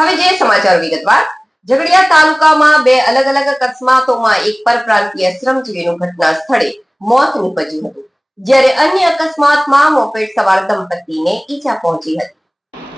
હવે જે સમાચાર વિગતવાર. ઝઘડિયા તાલુકામાં બે અલગ અલગ અકસ્માતોમાં એક પરપ્રાંતીય શ્રમજીવીનું ઘટના સ્થળે મોત નીપજ્યું હતું. જ્યારે અન્ય અકસ્માતમાં મોપેડ સવાર દંપતીને ઈજા પહોંચી હતી.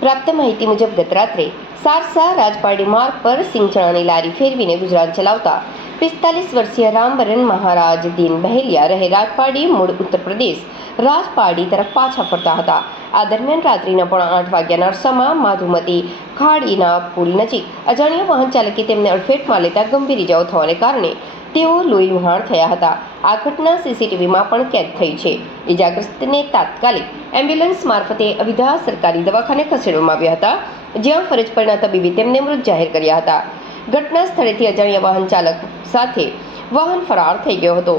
પ્રાપ્ત માહિતી મુજબ ગત રાત્રે સારસા રાજપારડી માર્ગ પર સિંગચણાની લારી ફેરવીને ગુજરાન ચલાવતા પિસ્તાલીસ વર્ષીય રામબરન મહારાજ દીન બહેલિયા રહે રાજપાડી, મૂળ ઉત્તર પ્રદેશ રાજપાડી તરફ પાછા ફરતા હતા. આ દરમિયાન રાત્રિના પોણા આઠ વાગ્યાના અરસામાં માધુમતી ખાડીના પુલ નજીક અજાણ્યા વાહન ચાલકે તેમને અડફેટમાં લેતા ગંભીર ઇજાઓ થવાને કારણે તેઓ લોહી વહાણ થયા હતા. આ ઘટના સીસીટીવીમાં પણ કેદ થઈ છે. ઇજાગ્રસ્તને તાત્કાલિક એમ્બ્યુલન્સ મારફતે અવિધા સરકારી દવાખાને ખસેડવામાં આવ્યા હતા, જ્યાં ફરજ પરના તબીબે તેમને મૃત જાહેર કર્યા હતા. ઘટના સ્થળેથી અજાણ્યા વાહન ચાલક સાથે વાહન ફરાર થઈ ગયો હતો.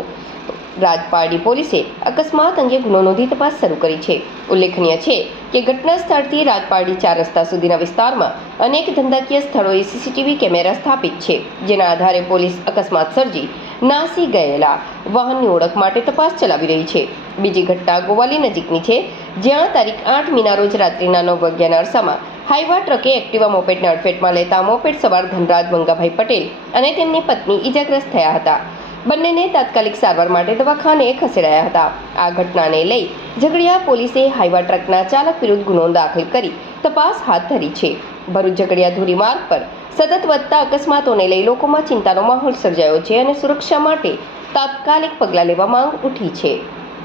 રાજપારડી પોલીસે અકસ્માત અંગે ગુનો નોંધી તપાસ શરૂ કરી છે. ઉલ્લેખનીય છે કે ઘટના સ્થળથી રાજપારડી ચાર રસ્તા સુધીના વિસ્તારમાં અનેક ધંધાકીય સ્થળોએ સીસીટીવી કેમેરા સ્થાપિત છે, જેના આધારે પોલીસ અકસ્માત સર્જી નાસી ગયેલા વાહનની ઓળખ માટે તપાસ ચલાવી રહી છે. બીજી ઘટના ગોવાલી નજીકની છે, જ્યાં તારીખ આઠ મીના રોજ રાત્રિના નવ વાગ્યાના અરસામાં હાઈવા ટ્રકે એક્ટિવા મોપેડને અડફેટમાં લેતા મોપેડ સવાર ધનરાજ મંગાભાઈ પટેલ અને તેમની પત્ની ઈજાગ્રસ્ત થયા હતા. બંનેને તાત્કાલિક સારવાર માટે દવાખાને ખસેડાયા હતા. આ ઘટનાને લઈ ઝઘડિયા પોલીસે હાઈવા ટ્રકના ચાલક વિરુદ્ધ ગુનો દાખલ કરી તપાસ હાથ ધરી છે. ભરૂચ ઝઘડિયા ધોરીમાર્ગ પર સતત વધતા અકસ્માતોને લઈ લોકોમાં ચિંતાનો માહોલ સર્જાયો છે અને સુરક્ષા માટે તાત્કાલિક પગલાં લેવા માંગ ઉઠી છે.